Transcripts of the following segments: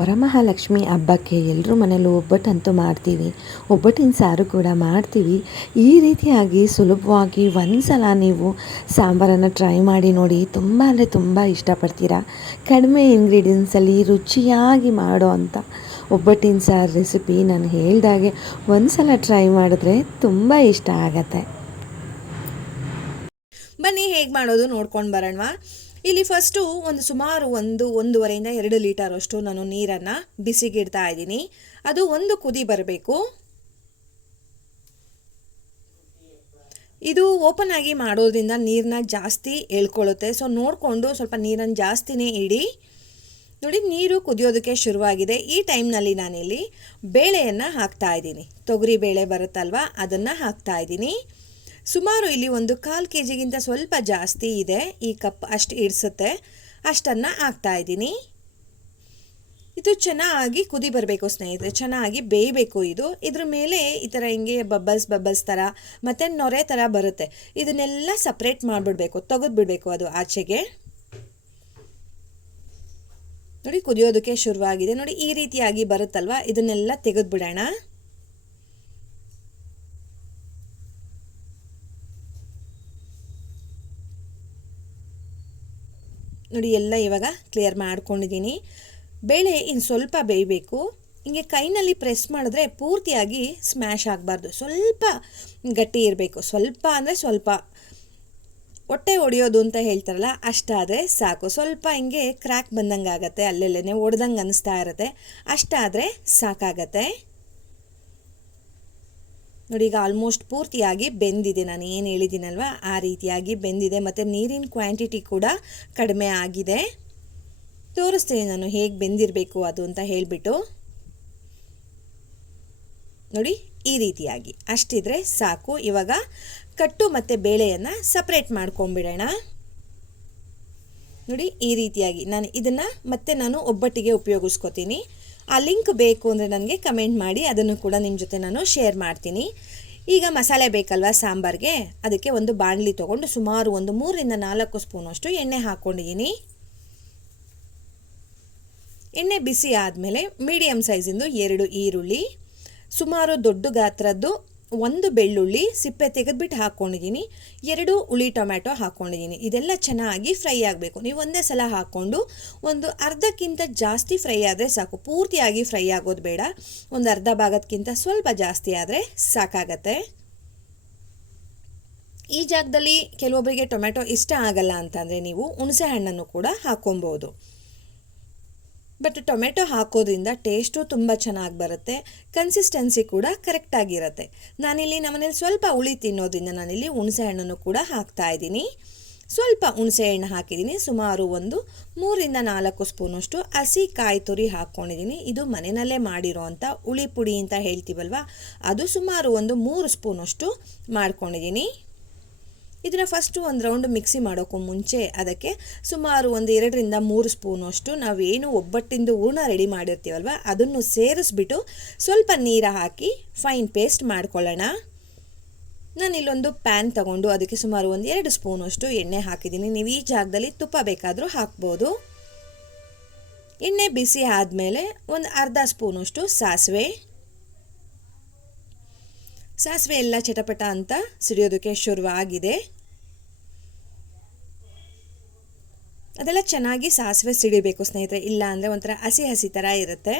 ವರಮಹಾಲಕ್ಷ್ಮಿ ಹಬ್ಬಕ್ಕೆ ಎಲ್ಲರೂ ಮನೇಲೂ ಒಬ್ಬಟ್ಟಂತೂ ಮಾಡ್ತೀವಿ. ಒಬ್ಬಟ್ಟಿನ ಸಾರು ಕೂಡ ಮಾಡ್ತೀವಿ. ಈ ರೀತಿಯಾಗಿ ಸುಲಭವಾಗಿ ಒಂದು ಸಲ ನೀವು ಸಾಂಬಾರನ್ನು ಟ್ರೈ ಮಾಡಿ ನೋಡಿ, ತುಂಬ ಅಂದರೆ ತುಂಬ ಇಷ್ಟಪಡ್ತೀರಾ. ಕಡಿಮೆ ಇಂಗ್ರೀಡಿಯೆಂಟ್ಸಲ್ಲಿ ರುಚಿಯಾಗಿ ಮಾಡೋ ಅಂಥ ಒಬ್ಬಟ್ಟಿನ ಸಾರು ರೆಸಿಪಿ ನಾನು ಹೇಳ್ದಾಗೆ ಒಂದು ಸಲ ಟ್ರೈ ಮಾಡಿದ್ರೆ ತುಂಬ ಇಷ್ಟ ಆಗತ್ತೆ. ಬನ್ನಿ ಹೇಗೆ ಮಾಡೋದು ನೋಡ್ಕೊಂಡು ಬರೋಣವಾ. ಇಲ್ಲಿ ಫಸ್ಟು ಸುಮಾರು 1.5 2 ಲೀಟರ್ ಅಷ್ಟು ನಾನು ನೀರನ್ನು ಬಿಸಿಗಿಡ್ತಾ ಇದ್ದೀನಿ. ಅದು ಒಂದು ಕುದಿ ಬರಬೇಕು. ಇದು ಓಪನ್ ಆಗಿ ಮಾಡೋದ್ರಿಂದ ನೀರನ್ನ ಜಾಸ್ತಿ ಎಳ್ಕೊಳ್ಳುತ್ತೆ. ಸೊ ನೋಡಿಕೊಂಡು ಸ್ವಲ್ಪ ನೀರನ್ನು ಜಾಸ್ತಿನೇ ಇಡಿ. ನೋಡಿ, ನೀರು ಕುದಿಯೋದಕ್ಕೆ ಶುರುವಾಗಿದೆ. ಈ ಟೈಮ್ನಲ್ಲಿ ನಾನಿಲ್ಲಿ ಬೇಳೆಯನ್ನು ಹಾಕ್ತಾ ಇದ್ದೀನಿ. ತೊಗರಿ ಬೇಳೆ ಬರುತ್ತಲ್ವ, ಅದನ್ನು ಹಾಕ್ತಾ ಇದ್ದೀನಿ. ಸುಮಾರು ಇಲ್ಲಿ 1/4 kg ಸ್ವಲ್ಪ ಜಾಸ್ತಿ ಇದೆ. ಈ ಕಪ್ ಅಷ್ಟು ಇಡಿಸುತ್ತೆ, ಅಷ್ಟನ್ನು ಹಾಕ್ತಾ ಇದ್ದೀನಿ. ಇದು ಚೆನ್ನಾಗಿ ಕುದಿ ಬರಬೇಕು ಸ್ನೇಹಿತರೆ, ಚೆನ್ನಾಗಿ ಬೇಯಬೇಕು. ಇದ್ರ ಮೇಲೆ ಈ ಥರ ಹಿಂಗೆ ಬಬಲ್ಸ್ ಥರ ಮತ್ತು ನೊರೆ ಥರ ಬರುತ್ತೆ. ಇದನ್ನೆಲ್ಲ ಸಪ್ರೇಟ್ ಮಾಡಿಬಿಡ್ಬೇಕು, ತೆಗೆದುಬಿಡಬೇಕು ಅದು ಆಚೆಗೆ. ನೋಡಿ, ಕುದಿಯೋದಕ್ಕೆ ಶುರುವಾಗಿದೆ. ನೋಡಿ, ಈ ರೀತಿಯಾಗಿ ಬರುತ್ತಲ್ವ, ಇದನ್ನೆಲ್ಲ ತೆಗೆದುಬಿಡೋಣ. ನೋಡಿ, ಎಲ್ಲ ಇವಾಗ ಕ್ಲಿಯರ್ ಮಾಡ್ಕೊಂಡಿದ್ದೀನಿ. ಬೇಳೆ ಇನ್ನು ಸ್ವಲ್ಪ ಬೇಯಬೇಕು. ಹಿಂಗೆ ಕೈನಲ್ಲಿ ಪ್ರೆಸ್ ಮಾಡಿದ್ರೆ ಪೂರ್ತಿಯಾಗಿ ಸ್ಮ್ಯಾಶ್ ಆಗಬಾರ್ದು, ಸ್ವಲ್ಪ ಗಟ್ಟಿ ಇರಬೇಕು. ಸ್ವಲ್ಪ ಅಂದರೆ ಸ್ವಲ್ಪ ಹೊಟ್ಟೆ ಹೊಡೆಯೋದು ಅಂತ ಹೇಳ್ತಾರಲ್ಲ, ಅಷ್ಟಾದರೆ ಸಾಕು. ಸ್ವಲ್ಪ ಹಿಂಗೆ ಕ್ರ್ಯಾಕ್ ಬಂದಂಗೆ ಆಗುತ್ತೆ, ಅಲ್ಲೆಲ್ಲೇ ಹೊಡೆದಂಗೆ ಅನ್ನಿಸ್ತಾ ಇರುತ್ತೆ, ಅಷ್ಟಾದರೆ ಸಾಕಾಗತ್ತೆ. ನೋಡಿ, ಈಗ ಆಲ್ಮೋಸ್ಟ್ ಪೂರ್ತಿಯಾಗಿ ಬೆಂದಿದೆ. ನಾನು ಏನು ಹೇಳಿದ್ದೀನಲ್ವ ಆ ರೀತಿಯಾಗಿ ಬೆಂದಿದೆ. ಮತ್ತು ನೀರಿನ ಕ್ವಾಂಟಿಟಿ ಕೂಡ ಕಡಿಮೆ ಆಗಿದೆ. ತೋರಿಸ್ತೀನಿ ನಾನು ಹೇಗೆ ಬೆಂದಿರಬೇಕು ಅದು ಅಂತ ಹೇಳಿಬಿಟ್ಟು. ನೋಡಿ, ಈ ರೀತಿಯಾಗಿ ಅಷ್ಟಿದ್ರೆ ಸಾಕು. ಇವಾಗ ಕಟ್ಟು ಮತ್ತು ಬೇಳೆಯನ್ನು ಸಪ್ರೇಟ್ ಮಾಡ್ಕೊಂಬಿಡೋಣ. ನೋಡಿ, ಈ ರೀತಿಯಾಗಿ ನಾನು ಒಬ್ಬಟ್ಟಿಗೆ ಉಪಯೋಗಿಸ್ಕೊತೀನಿ. ಆ ಲಿಂಕ್ ಬೇಕು ಅಂದರೆ ನನಗೆ ಕಮೆಂಟ್ ಮಾಡಿ, ಅದನ್ನು ಕೂಡ ನಿಮ್ಮ ಜೊತೆ ನಾನು ಶೇರ್ ಮಾಡ್ತೀನಿ. ಈಗ ಮಸಾಲೆ ಬೇಕಲ್ವ ಸಾಂಬಾರಿಗೆ, ಅದಕ್ಕೆ ಒಂದು ಬಾಣಲಿ ತೊಗೊಂಡು ಸುಮಾರು 3 ರಿಂದ 4 ಸ್ಪೂನಷ್ಟು ಎಣ್ಣೆ ಹಾಕ್ಕೊಂಡಿದ್ದೀನಿ. ಎಣ್ಣೆ ಬಿಸಿ ಆದಮೇಲೆ ಮೀಡಿಯಮ್ ಸೈಜಿಂದು 2 ಈರುಳ್ಳಿ, ಸುಮಾರು ದೊಡ್ಡ ಗಾತ್ರದ್ದು 1 ಬೆಳ್ಳುಳ್ಳಿ ಸಿಪ್ಪೆ ತೆಗೆದುಬಿಟ್ಟು ಹಾಕ್ಕೊಂಡಿದ್ದೀನಿ. 2 ಹುಳಿ ಟೊಮ್ಯಾಟೊ ಹಾಕ್ಕೊಂಡಿದ್ದೀನಿ. ಇದೆಲ್ಲ ಚೆನ್ನಾಗಿ ಫ್ರೈ ಆಗಬೇಕು. ನೀವು ಒಂದೇ ಸಲ ಹಾಕ್ಕೊಂಡು ಅರ್ಧಕ್ಕಿಂತ ಜಾಸ್ತಿ ಫ್ರೈ ಆದರೆ ಸಾಕು. ಪೂರ್ತಿಯಾಗಿ ಫ್ರೈ ಆಗೋದು ಬೇಡ, ಅರ್ಧ ಭಾಗಕ್ಕಿಂತ ಸ್ವಲ್ಪ ಜಾಸ್ತಿ ಆದರೆ ಸಾಕಾಗತ್ತೆ. ಈ ಜಾಗದಲ್ಲಿ ಕೆಲವೊಬ್ಬರಿಗೆ ಟೊಮ್ಯಾಟೊ ಇಷ್ಟ ಆಗಲ್ಲ ಅಂತಂದರೆ ನೀವು ಹುಣಸೆ ಹಣ್ಣನ್ನು ಕೂಡ ಹಾಕ್ಕೊಬೋದು. ಬಟ್ ಟೊಮೆಟೊ ಹಾಕೋದ್ರಿಂದ ಟೇಸ್ಟು ತುಂಬ ಚೆನ್ನಾಗಿ ಬರುತ್ತೆ, ಕನ್ಸಿಸ್ಟೆನ್ಸಿ ಕೂಡ ಕರೆಕ್ಟಾಗಿರುತ್ತೆ. ನಾನಿಲ್ಲಿ ನಮ್ಮನೇಲಿ ಸ್ವಲ್ಪ ಹುಳಿ ತಿನ್ನೋದ್ರಿಂದ ನಾನಿಲ್ಲಿ ಹುಣಸೆ ಹಣ್ಣನ್ನು ಕೂಡ ಹಾಕ್ತಾ ಇದ್ದೀನಿ. ಸ್ವಲ್ಪ ಹುಣಸೆ ಹಣ್ಣು ಹಾಕಿದ್ದೀನಿ. ಸುಮಾರು 3 ರಿಂದ 4 ಸ್ಪೂನಷ್ಟು ಹಸಿ ಕಾಯಿ ತುರಿ ಹಾಕ್ಕೊಂಡಿದ್ದೀನಿ. ಇದು ಮನೆಯಲ್ಲೇ ಮಾಡಿರೋ ಅಂಥ ಹುಳಿ ಪುಡಿ ಅಂತ ಹೇಳ್ತೀವಲ್ವ, ಅದು ಸುಮಾರು 3 ಸ್ಪೂನಷ್ಟು ಮಾಡ್ಕೊಂಡಿದ್ದೀನಿ. ಇದನ್ನು ಫಸ್ಟು ಒಂದು ರೌಂಡ್ ಮಿಕ್ಸಿ ಮಾಡೋಕ್ಕೂ ಮುಂಚೆ ಅದಕ್ಕೆ ಸುಮಾರು 2 ರಿಂದ 3 ಸ್ಪೂನಷ್ಟು ನಾವೇನು ಒಬ್ಬಟ್ಟಿಂದು ಹೂರ್ಣ ರೆಡಿ ಮಾಡಿರ್ತೀವಲ್ವ, ಅದನ್ನು ಸೇರಿಸ್ಬಿಟ್ಟು ಸ್ವಲ್ಪ ನೀರು ಹಾಕಿ ಫೈನ್ ಪೇಸ್ಟ್ ಮಾಡ್ಕೊಳ್ಳೋಣ. ನಾನಿಲ್ಲೊಂದು ಪ್ಯಾನ್ ತಗೊಂಡು ಅದಕ್ಕೆ ಸುಮಾರು 2 ಸ್ಪೂನಷ್ಟು ಎಣ್ಣೆ ಹಾಕಿದ್ದೀನಿ. ನೀವು ಈ ಜಾಗದಲ್ಲಿ ತುಪ್ಪ ಬೇಕಾದರೂ ಹಾಕ್ಬೋದು. ಎಣ್ಣೆ ಬಿಸಿ ಆದಮೇಲೆ ಅರ್ಧ ಸ್ಪೂನಷ್ಟು ಸಾಸಿವೆ ಎಲ್ಲ ಚಟಪಟ ಅಂತ ಸಿಡಿಯೋದಕ್ಕೆ ಶುರುವಾಗಿದೆ. ಅದೆಲ್ಲ ಚೆನ್ನಾಗಿ ಸಾಸಿವೆ ಸಿಡಿಬೇಕು ಸ್ನೇಹಿತರೆ, ಇಲ್ಲ ಅಂದರೆ ಒಂಥರ ಹಸಿ ಥರ ಇರುತ್ತೆ.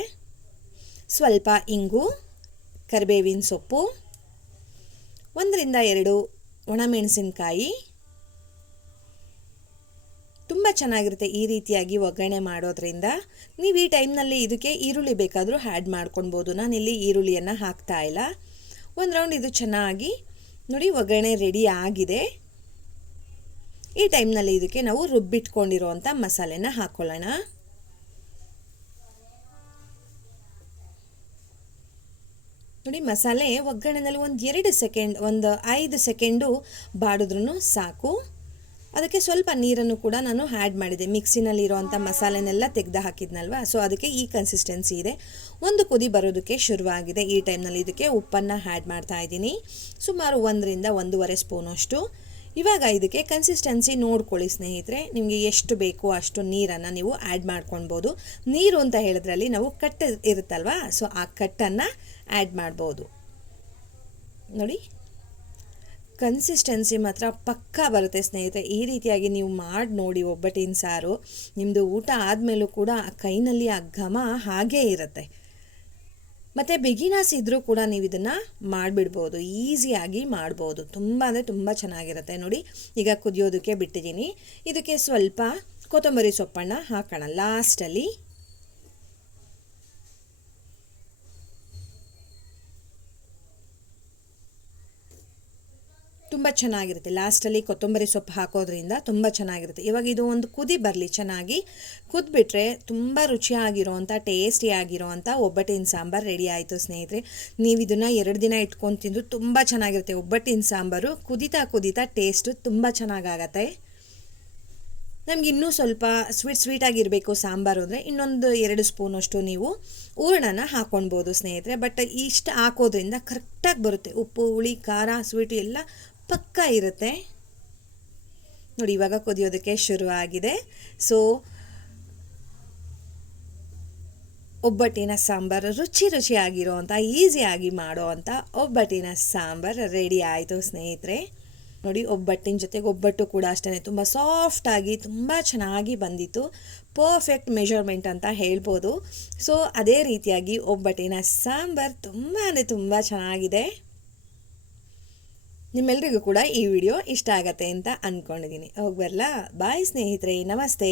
ಸ್ವಲ್ಪ ಇಂಗು, ಕರಿಬೇವಿನ ಸೊಪ್ಪು, 1 ರಿಂದ 2 ಒಣಮೆಣಸಿನಕಾಯಿ. ತುಂಬ ಚೆನ್ನಾಗಿರುತ್ತೆ ಈ ರೀತಿಯಾಗಿ ಒಗ್ಗರಣೆ ಮಾಡೋದ್ರಿಂದ. ನೀವು ಈ ಟೈಮ್ನಲ್ಲಿ ಇದಕ್ಕೆ ಈರುಳ್ಳಿ ಬೇಕಾದರೂ ಆ್ಯಡ್ ಮಾಡ್ಕೊಳ್ಬೋದು. ನಾನಿಲ್ಲಿ ಈರುಳ್ಳಿಯನ್ನು ಹಾಕ್ತಾ ಇಲ್ಲ. 1 ರೌಂಡ್ ಇದು ಚೆನ್ನಾಗಿ ನೋಡಿ ಒಗ್ಗರಣೆ ರೆಡಿ ಆಗಿದೆ. ಈ ಟೈಮ್ನಲ್ಲಿ ಇದಕ್ಕೆ ನಾವು ರುಬ್ಬಿಟ್ಕೊಂಡಿರೋವಂಥ ಮಸಾಲೆನ ಹಾಕ್ಕೊಳ್ಳೋಣ. ನೋಡಿ, ಮಸಾಲೆ ಒಗ್ಗರಣೆಯಲ್ಲಿ 5 ಸೆಕೆಂಡು ಬಾಡಿದ್ರೂ ಸಾಕು. ಅದಕ್ಕೆ ಸ್ವಲ್ಪ ನೀರನ್ನು ಕೂಡ ನಾನು ಆ್ಯಡ್ ಮಾಡಿದೆ. ಮಿಕ್ಸಿನಲ್ಲಿ ಇರೋವಂಥ ಮಸಾಲೆನೆಲ್ಲ ತೆಗೆದು ಹಾಕಿದ್ನಲ್ವ, ಸೊ ಅದಕ್ಕೆ ಈ ಕನ್ಸಿಸ್ಟೆನ್ಸಿ ಇದೆ. ಒಂದು ಕುದಿ ಬರೋದಕ್ಕೆ ಶುರುವಾಗಿದೆ. ಈ ಟೈಮ್ನಲ್ಲಿ ಇದಕ್ಕೆ ಉಪ್ಪನ್ನು ಆ್ಯಡ್ ಮಾಡ್ತಾ ಇದ್ದೀನಿ. ಸುಮಾರು 1 ರಿಂದ 1.5 ಸ್ಪೂನಷ್ಟು. ಇವಾಗ ಇದಕ್ಕೆ ಕನ್ಸಿಸ್ಟೆನ್ಸಿ ನೋಡ್ಕೊಳ್ಳಿ ಸ್ನೇಹಿತರೆ, ನಿಮಗೆ ಎಷ್ಟು ಬೇಕು ಅಷ್ಟು ನೀರನ್ನು ನೀವು ಆ್ಯಡ್ ಮಾಡ್ಕೊಳ್ಬೋದು. ನೀರು ಅಂತ ಹೇಳಿದ್ರಲ್ಲಿ ನಾವು ಕಟ್ ಇರುತ್ತಲ್ವಾ, ಸೊ ಆ ಕಟ್ಟನ್ನು ಆ್ಯಡ್ ಮಾಡ್ಬೋದು. ನೋಡಿ ಕನ್ಸಿಸ್ಟೆನ್ಸಿ ಮಾತ್ರ ಪಕ್ಕಾ ಬರುತ್ತೆ ಸ್ನೇಹಿತರೆ. ಈ ರೀತಿಯಾಗಿ ನೀವು ಮಾಡಿ ನೋಡಿ ಒಬ್ಬಟ್ಟಿನ ಸಾರು. ನಿಮ್ಮದು ಊಟ ಆದಮೇಲೂ ಕೂಡ ಆ ಕೈನಲ್ಲಿ ಆ ಘಮ ಹಾಗೇ ಇರುತ್ತೆ. ಮತ್ತು ಬಿಗಿನರ್ಸ್ ಇದ್ದರೂ ಕೂಡ ನೀವು ಇದನ್ನು ಮಾಡಿಬಿಡ್ಬೋದು, ಈಸಿಯಾಗಿ ಮಾಡ್ಬೋದು. ತುಂಬ ಅಂದರೆ ತುಂಬ ಚೆನ್ನಾಗಿರುತ್ತೆ. ನೋಡಿ ಈಗ ಕುದಿಯೋದಕ್ಕೆ ಬಿಟ್ಟಿದ್ದೀನಿ. ಇದಕ್ಕೆ ಸ್ವಲ್ಪ ಕೊತ್ತಂಬರಿ ಸೊಪ್ಪನ್ನು ಹಾಕೋಣ ಲಾಸ್ಟಲ್ಲಿ. ತುಂಬ ಚೆನ್ನಾಗಿರುತ್ತೆ. ಲಾಸ್ಟಲ್ಲಿ ಕೊತ್ತಂಬರಿ ಸೊಪ್ಪು ಹಾಕೋದ್ರಿಂದ ತುಂಬ ಚೆನ್ನಾಗಿರುತ್ತೆ. ಇವಾಗ ಇದು ಒಂದು ಕುದಿ ಬರಲಿ, ಚೆನ್ನಾಗಿ ಕುದ್ಬಿಟ್ರೆ ತುಂಬ ರುಚಿಯಾಗಿರೋವಂಥ ಟೇಸ್ಟಿಯಾಗಿರೋವಂಥ ಒಬ್ಬಟ್ಟಿನ ಸಾಂಬಾರು ರೆಡಿ ಆಯಿತು ಸ್ನೇಹಿತರೆ. ನೀವು ಇದನ್ನು 2 ದಿನ ಇಟ್ಕೊಂಡು ತಿಂದು ತುಂಬ ಚೆನ್ನಾಗಿರುತ್ತೆ. ಒಬ್ಬಟ್ಟಿನ ಸಾಂಬಾರು ಕುದೀತಾ ಕುದೀತಾ ಟೇಸ್ಟು ತುಂಬ ಚೆನ್ನಾಗಾಗತ್ತೆ. ನಮ್ಗೆ ಇನ್ನೂ ಸ್ವಲ್ಪ ಸ್ವೀಟಾಗಿರಬೇಕು ಸಾಂಬಾರು ಅಂದರೆ ಇನ್ನೊಂದು 2 ಸ್ಪೂನಷ್ಟು ನೀವು ಹೂರಣನ ಹಾಕ್ಕೊಳ್ಬೋದು ಸ್ನೇಹಿತರೆ. ಬಟ್ ಇಷ್ಟು ಹಾಕೋದ್ರಿಂದ ಕರೆಕ್ಟಾಗಿ ಬರುತ್ತೆ. ಉಪ್ಪು, ಹುಳಿ, ಖಾರ, ಸ್ವೀಟು ಎಲ್ಲ ಪಕ್ಕ ಇರುತ್ತೆ. ನೋಡಿ ಇವಾಗ ಕುದಿಯೋದಕ್ಕೆ ಶುರುವಾಗಿದೆ. ಸೊ ಒಬ್ಬಟ್ಟಿನ ಸಾಂಬಾರು ರುಚಿಯಾಗಿರೋವಂಥ ಈಸಿಯಾಗಿ ಮಾಡೋವಂಥ ಒಬ್ಬಟ್ಟಿನ ಸಾಂಬಾರು ರೆಡಿ ಆಯಿತು ಸ್ನೇಹಿತರೆ. ನೋಡಿ ಒಬ್ಬಟ್ಟಿನ ಜೊತೆಗೆ ಒಬ್ಬಟ್ಟು ಕೂಡ ಅಷ್ಟೇ ತುಂಬ ಸಾಫ್ಟಾಗಿ ತುಂಬ ಚೆನ್ನಾಗಿ ಬಂದಿತ್ತು. ಪರ್ಫೆಕ್ಟ್ ಮೆಷರ್ಮೆಂಟ್ ಅಂತ ಹೇಳ್ಬೋದು. ಸೊ ಅದೇ ರೀತಿಯಾಗಿ ಒಬ್ಬಟ್ಟಿನ ಸಾಂಬಾರು ತುಂಬ ಚೆನ್ನಾಗಿದೆ. ನಿಮ್ಮೆಲ್ರಿಗೂ ಕೂಡ ಈ ವಿಡಿಯೋ ಇಷ್ಟ ಆಗತ್ತೆ ಅಂತ ಅಂದ್ಕೊಂಡಿದ್ದೀನಿ. ಹೋಗಿ ಬರಲಾ? ಬಾಯ್ ಸ್ನೇಹಿತರೆ, ನಮಸ್ತೆ.